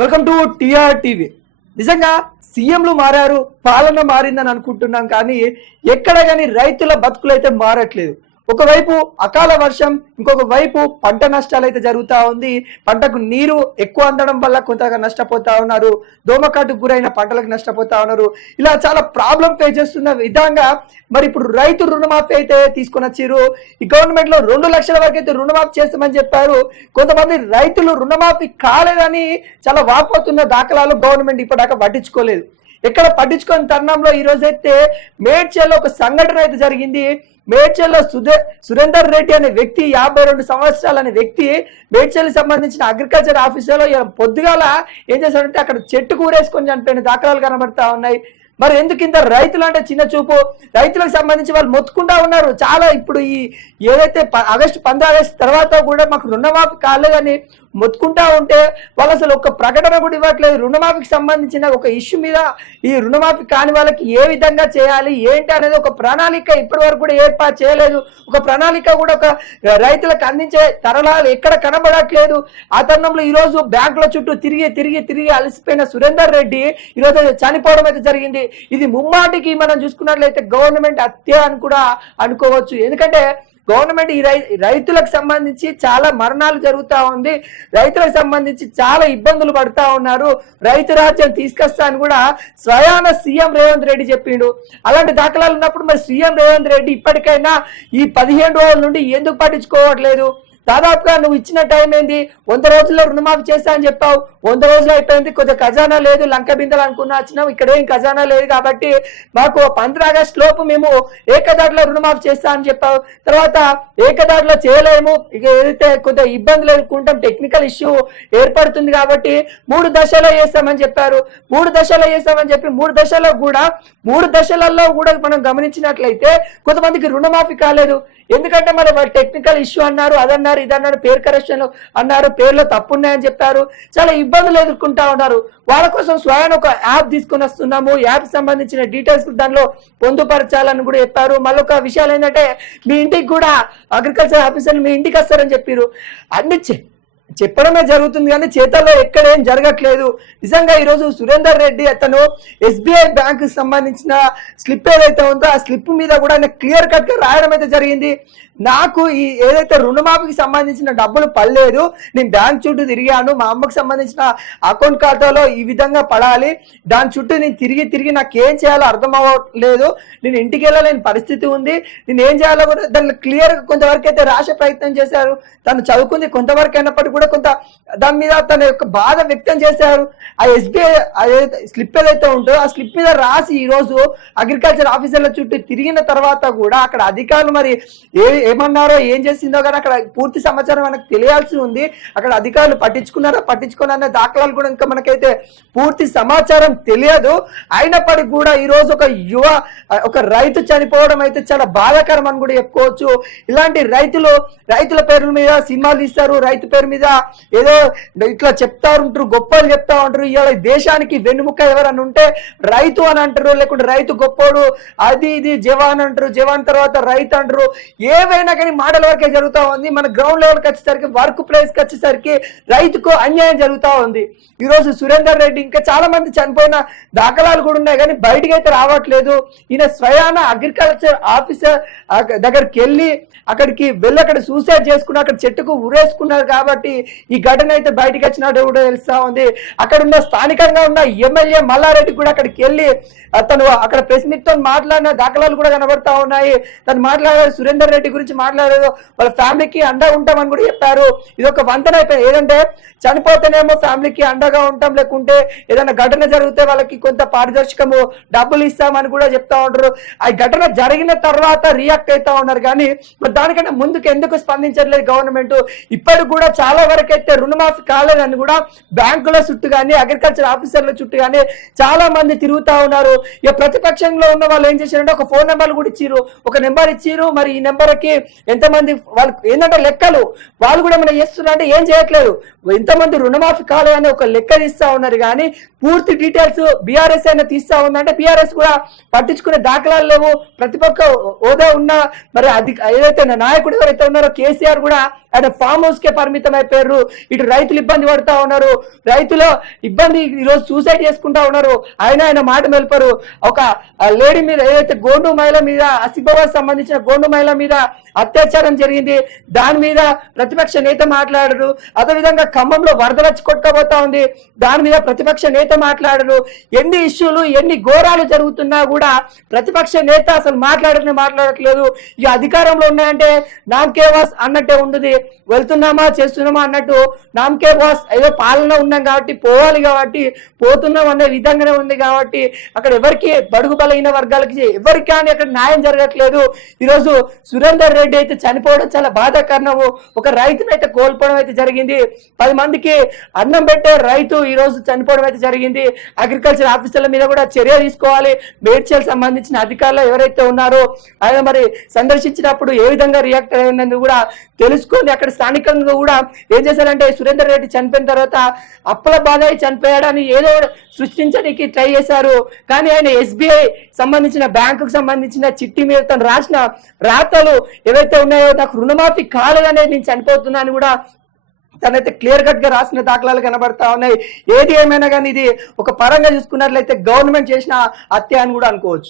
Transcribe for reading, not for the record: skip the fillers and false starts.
Welcome to TR TV. నిజంగా సీఎంలు మారారు, పాలన మారిందని అనుకుంటున్నాం, కానీ ఎక్కడ కానీ రైతుల బతుకులు అయితే మారట్లేదు. ఒకవైపు అకాల వర్షం, ఇంకొక వైపు పంట నష్టాలు అయితే జరుగుతూ ఉంది. పంటకు నీరు ఎక్కువ అందడం వల్ల కొంతగా నష్టపోతా ఉన్నారు, దోమకాటుకు గురైన పంటలకు నష్టపోతా ఉన్నారు. ఇలా చాలా ప్రాబ్లం ఫేస్ చేస్తున్న విధంగా మరి ఇప్పుడు రైతు రుణమాఫీ అయితే తీసుకొని వచ్చారు. ఈ గవర్నమెంట్ లో 2 లక్షల వరకు అయితే రుణమాఫీ చేస్తామని చెప్పారు. కొంతమంది రైతులు రుణమాఫీ కాలేదని చాలా వాపోతున్న దాఖలాలు గవర్నమెంట్ ఇప్పటిదాకా పట్టించుకోలేదు. ఎక్కడ పట్టించుకున్న తరుణంలో ఈ రోజైతే మేడ్చల్లో ఒక సంఘటన అయితే జరిగింది. మేడ్చల్లో సురేందర్ రెడ్డి అనే వ్యక్తి, 52 సంవత్సరాలు అనే వ్యక్తి, మేడ్చల్కి సంబంధించిన అగ్రికల్చర్ ఆఫీసర్లో పొద్దుగాల ఏం చేశాడంటే అక్కడ చెట్టు కూరేసుకొని చనిపోయిన దాఖలాలు కనబడతా ఉన్నాయి. మరి ఎందుకు ఇంత రైతులు అంటే చిన్న చూపు? రైతులకు సంబంధించి వాళ్ళు మొత్తుకుంటా ఉన్నారు. చాలా ఇప్పుడు ఈ ఏదైతే ఆగస్టు 15 తర్వాత కూడా మాకు రుణమాఫీ కాలేదని మొత్తుకుంటా ఉంటే వాళ్ళు అసలు ఒక ప్రకటన కూడా ఇవ్వట్లేదు. రుణమాఫీకి సంబంధించిన ఒక ఇష్యూ మీద ఈ రుణమాఫీ కాని వాళ్ళకి ఏ విధంగా చేయాలి ఏంటి అనేది ఒక ప్రణాళిక ఇప్పటి వరకు కూడా ఏర్పాటు చేయలేదు. ఒక ప్రణాళిక కూడా ఒక రైతులకు అందించే తరలాలు ఎక్కడ కనబడట్లేదు. ఆ తరుణంలో ఈరోజు బ్యాంకుల చుట్టూ తిరిగి అలసిపోయిన సురేందర్ రెడ్డి ఈరోజు చనిపోవడం అయితే జరిగింది. ఇది ముమ్మాటికి మనం చూసుకున్నట్లయితే గవర్నమెంట్ హత్య అని కూడా అనుకోవచ్చు. ఎందుకంటే గవర్నమెంట్ ఈ రైతులకు సంబంధించి చాలా మరణాలు జరుగుతూ ఉంది. రైతులకు సంబంధించి చాలా ఇబ్బందులు పడుతూ ఉన్నారు. రైతు రాజ్యం తీసుకొస్తా అని కూడా స్వయాన సీఎం రేవంత్ రెడ్డి చెప్పిండు. అలాంటి దాఖలాలు ఉన్నప్పుడు మరి సీఎం రేవంత్ రెడ్డి ఇప్పటికైనా ఈ 15 రోజుల నుండి ఎందుకు పట్టించుకోవట్లేదు? దాదాపుగా నువ్వు ఇచ్చిన టైం ఏంది? 100 రోజుల్లో రుణమాఫీ చేస్తా అని చెప్పావు. 100 రోజులు అయిపోయింది, కొంచెం ఖజానా లేదు, లంక బిందలు అనుకున్నా వచ్చినావు. ఇక్కడ ఏం ఖజానా లేదు కాబట్టి మాకు 15 ఆగస్టు లోపు మేము ఏకదాటిలో రుణమాఫీ చేస్తా అని చెప్పావు. తర్వాత ఏకదాటిలో చేయలేము, ఇక ఏదైతే కొంచెం ఇబ్బందులు ఎదుర్కొంటాం, టెక్నికల్ ఇష్యూ ఏర్పడుతుంది కాబట్టి 3 దశలో చేస్తామని చెప్పారు. 3 దశలో చేస్తామని చెప్పి 3 దశలలో కూడా మనం గమనించినట్లయితే కొంతమందికి రుణమాఫీ కాలేదు. ఎందుకంటే మరి వాళ్ళు టెక్నికల్ ఇష్యూ అన్నారు, అదన్నారు, ఇదన్నారు, పేరు కరెక్షన్ అన్నారు, పేర్లో తప్పున్నాయని చెప్పారు. చాలా ఇబ్బందులు ఎదుర్కొంటా ఉన్నారు. వాళ్ళ కోసం స్వయం ఒక యాప్ తీసుకుని వస్తున్నాము. యాప్ సంబంధించిన డీటెయిల్స్ దానిలో పొందుపరచాలని కూడా చెప్పారు. మళ్ళొక విషయాలు ఏంటంటే మీ ఇంటికి కూడా అగ్రికల్చర్ ఆఫీసర్లు మీ ఇంటికి వస్తారని చెప్పారు. అన్ని చెప్పడమే జరుగుతుంది కానీ చేతల్లో ఎక్కడేం జరగట్లేదు. నిజంగా ఈరోజు సురేందర్ రెడ్డి అతను SBI బ్యాంకు సంబంధించిన స్లిప్ ఏదైతే ఉందో ఆ స్లిప్ మీద కూడా ఆయన క్లియర్ కట్ గా రాయడం అయితే జరిగింది. నాకు ఈ ఏదైతే రుణమాఫీకి సంబంధించిన డబ్బులు పడలేదు, నేను బ్యాంక్ చుట్టూ తిరిగాను, మా అమ్మకు సంబంధించిన అకౌంట్ ఖాతాలో ఈ విధంగా పడాలి, దాని చుట్టూ నేను తిరిగి నాకు ఏం చేయాలో అర్థం అవ్వట్లేదు, నేను ఇంటికి వెళ్ళలేని పరిస్థితి ఉంది, నేను ఏం చేయాలో కూడా దాన్ని క్లియర్గా కొంతవరకు అయితే రాసే ప్రయత్నం చేశారు. తను చదువుకుంది కొంతవరకు అయినప్పటికీ కూడా కొంత దాని మీద తన యొక్క బాధ వ్యక్తం చేశారు. ఆ SBI స్లిప్ ఏదైతే ఉంటుందో ఆ స్లిప్ మీద రాసి ఈరోజు అగ్రికల్చర్ ఆఫీసర్ల చుట్టూ తిరిగిన తర్వాత కూడా అక్కడ అధికారులు మరి ఏమన్నారో ఏం చేసిందో కానీ అక్కడ పూర్తి సమాచారం మనకు తెలియాల్సి ఉంది. అక్కడ అధికారులు పట్టించుకున్నారనే దాఖలాలు కూడా ఇంకా మనకైతే పూర్తి సమాచారం తెలియదు. అయినప్పటికీ కూడా ఈరోజు ఒక రైతు చనిపోవడం అయితే చాలా బాధాకరం అని కూడా చెప్పుకోవచ్చు. ఇలాంటి రైతుల పేర్ల మీద సినిమాలు తీస్తారు, రైతు పేరు మీద ఏదో ఇట్లా చెప్తా ఉంటారు, గొప్పలు చెప్తా ఉంటారు. ఇవాళ దేశానికి వెన్నుముక్క ఎవరన్నా ఉంటే రైతు అని అంటారు, లేకుంటే రైతు గొప్పోడు, అది ఇది జవాన్ అంటారు, జవాన్ తర్వాత రైతు అంటారు. ఏవైనా కానీ మాటల వరకే జరుగుతూ ఉంది. మన గ్రౌండ్ లెవెల్కి వచ్చేసరికి, వర్క్ ప్లేస్కి వచ్చేసరికి రైతుకు అన్యాయం జరుగుతూ ఉంది. ఈరోజు సురేందర్ రెడ్డి ఇంకా చాలా మంది చనిపోయిన దాఖలాలు కూడా ఉన్నాయి కానీ బయటికి అయితే రావట్లేదు. ఈయన స్వయాన అగ్రికల్చర్ ఆఫీసర్ దగ్గరికి అక్కడికి వెళ్ళి అక్కడ సూసైడ్ చేసుకుని అక్కడ చెట్టుకు ఉరేసుకున్నారు కాబట్టి ఈ ఘటన అయితే బయటికి వచ్చినట్టు కూడా తెలుస్తా ఉంది. అక్కడ ఉన్న స్థానికంగా ఉన్న ఎమ్మెల్యే మల్లారెడ్డి కూడా అక్కడికి వెళ్ళి తను అక్కడ ప్రెస్ మీట్ తో మాట్లాడిన దాఖలాలు కూడా కనబడతా ఉన్నాయి. తను మాట్లాడారు, సురేందర్ రెడ్డి గురించి మాట్లాడారు, వాళ్ళ ఫ్యామిలీకి అండగా ఉంటామని కూడా చెప్పారు. ఇది ఒక వంతన అయిపోయింది. ఏదంటే చనిపోతేనేమో ఫ్యామిలీకి అండగా ఉంటాం, లేకుంటే ఏదైనా ఘటన జరిగితే వాళ్ళకి కొంత పారిదర్శకము డబ్బులు ఇస్తామని కూడా చెప్తా ఉంటారు. ఆ ఘటన జరిగిన తర్వాత రియాక్ట్ అవుతా ఉన్నారు కానీ మరి దానికంటే ముందుకు ఎందుకు స్పందించట్లేదు గవర్నమెంట్? ఇప్పటికి కూడా చాలా వరకు అయితే రుణమాఫీ కాలేదని కూడా బ్యాంకుల చుట్టూ కానీ అగ్రికల్చర్ ఆఫీసర్ల చుట్టూ కానీ చాలా మంది తిరుగుతా ఉన్నారు. ఇక ప్రతిపక్షంలో ఉన్న వాళ్ళు ఏం చేశారంటే ఒక ఫోన్ నెంబర్ కూడా ఇచ్చిరు, ఒక నెంబర్ ఇచ్చిరు. మరి ఈ నెంబర్కి ఎంతమంది వాళ్ళు ఏంటంటే లెక్కలు వాళ్ళు కూడా ఏమైనా చేస్తున్నారు అంటే ఏం చేయట్లేదు. ఎంతమంది రుణమాఫీ కాలేదని ఒక లెక్క తీస్తా ఉన్నారు కానీ పూర్తి డీటెయిల్స్ బీఆర్ఎస్ అయినా తీస్తా ఉందంటే బీఆర్ఎస్ కూడా పట్టించుకునే దాఖలాలు లేవు. ప్రతిపక్ష హోదా ఉన్న మరి ఏదైతే నాయకుడు ఎవరైతే ఉన్నారో కేసీఆర్ కూడా ఆయన ఫామ్ హౌస్ కే పరిమితం అయిపోయారు. ఇటు రైతులు ఇబ్బంది పడుతూ ఉన్నారు, రైతుల ఇబ్బంది ఈరోజు సూసైడ్ చేసుకుంటా ఉన్నారు. ఆయన మాట మెల్పరు. ఒక లేడీ మీద ఏదైతే గోండు మహిళ మీద ఆసిఫాబాద్ సంబంధించిన గోండు మహిళ మీద అత్యాచారం జరిగింది, దాని మీద ప్రతిపక్ష నేత మాట్లాడరు. అదేవిధంగా ఖమ్మంలో వరద వచ్చి కొట్టుకోబోతా ఉంది, దాని మీద ప్రతిపక్ష నేత మాట్లాడరు. ఎన్ని ఇష్యూలు ఎన్ని ఘోరాలు జరుగుతున్నా కూడా ప్రతిపక్ష నేత అసలు మాట్లాడట్లేదు. ఇక అధికారంలో ఉన్నాయంటే నామకే వాస్ అన్నట్టే ఉంటుంది. వెళ్తున్నామా చేస్తున్నామా అన్నట్టు నామకే వాస్, ఏదో పాలన ఉన్నాం కాబట్టి పోవాలి కాబట్టి పోతున్నాం అనే విధంగానే ఉంది కాబట్టి అక్కడ ఎవరికి బడుగు బలైన వర్గాలకి ఎవరికి కానీ అక్కడ న్యాయం జరగట్లేదు. ఈరోజు సురేందర్ రెడ్డి అయితే చనిపోవడం చాలా బాధాకరణము. ఒక రైతును అయితే కోల్పోవడం అయితే జరిగింది. 10 మందికి అన్నం పెట్టే రైతు ఈ రోజు చనిపోవడం అయితే జరిగింది. అగ్రికల్చర్ ఆఫీసర్ల మీద కూడా చర్య తీసుకోవాలి. మేడ్చల్ సంబంధించిన అధికారులు ఎవరైతే ఉన్నారో ఆయన మరి సందర్శించినప్పుడు ఏ విధంగా రియాక్ట్ అయినందుకు కూడా తెలుసుకొని అక్కడ స్థానికంగా కూడా ఏం చేశారంటే సురేందర్ రెడ్డి చనిపోయిన తర్వాత అప్పుల బాధ చనిపోయాడని ఏదో సృష్టించడానికి ట్రై చేశారు. కానీ ఆయన SBI సంబంధించిన బ్యాంకుకు సంబంధించిన చిట్టి మీద తను రాసిన రాతలు ఏవైతే ఉన్నాయో నాకు రుణమాఫీ కాలేదనేది నేను చనిపోతున్నాను కూడా తనైతే క్లియర్ కట్ గా రాసిన దాఖలాలు కనబడతా ఉన్నాయి. ఏది ఏమైనా కానీ ఇది ఒక పరంగా చూసుకున్నట్లయితే గవర్నమెంట్ చేసిన హత్య అని కూడా అనుకోవచ్చు.